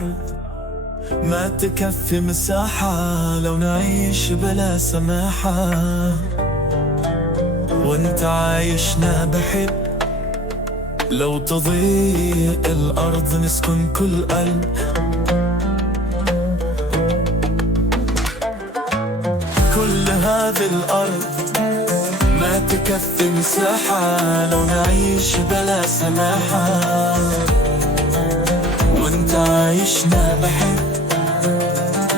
الأرض ما تكفي مساحة لو نعيش بلا سماحة. وانت عايشنا بحب لو تضيق الأرض نسكن كل قلب. كل هذه الأرض ما تكفي مساحة لو نعيش بلا سماحة. وانت عايشنا بحب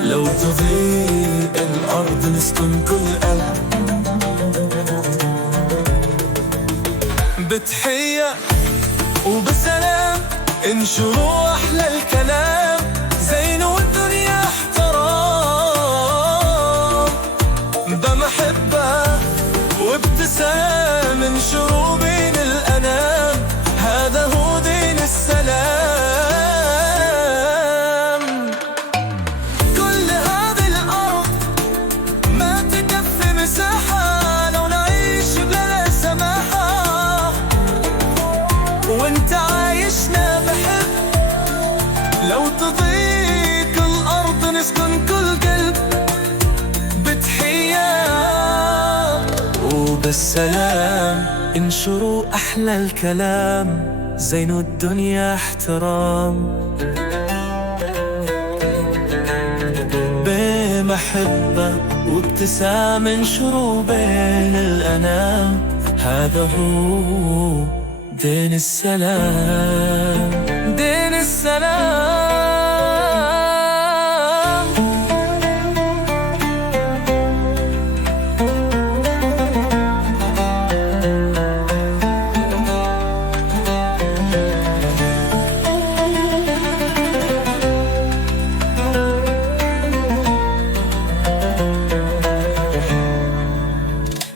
لو تضيق الأرض نسكن كل قلب. بتحية وبسلام انشروا أحلى الكلام، زين والدنيا احترام. بمحبة وابتسام انشروا بين الأنام، هذا هو دين السلام. كل هذه الأرض ما تكفي مساحة لو نعيش بلا سماحة. وانت عايشنا بحب لو تضيق الأرض نسكن كل قلب. بتحية وبالسلام انشروا أحلى الكلام، زينوا الدنيا احترام. بمحبة وابتسام انشروا بين الأنام، هذا هو دين السلام. دين السلام.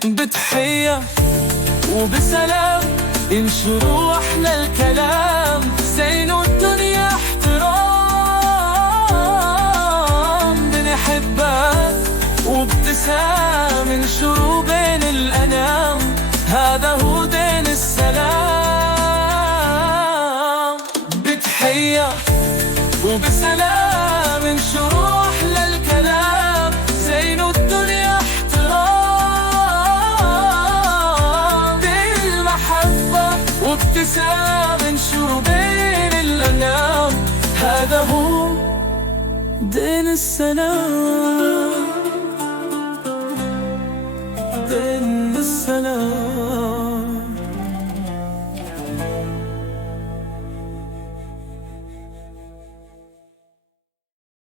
بتحية وبسلام انشروا أحلى الكلام، زينوا الدنيا احترام. بنحبك وابتسام انشروا بين الأنام، هذا هو دين السلام. بتحية وبسلام انشروا أحلى الكلام، زينوا الدنيا احترام. بالمحبة وابتسام انشروا بين الأنام، هذا هو دين السلام. دين السلام.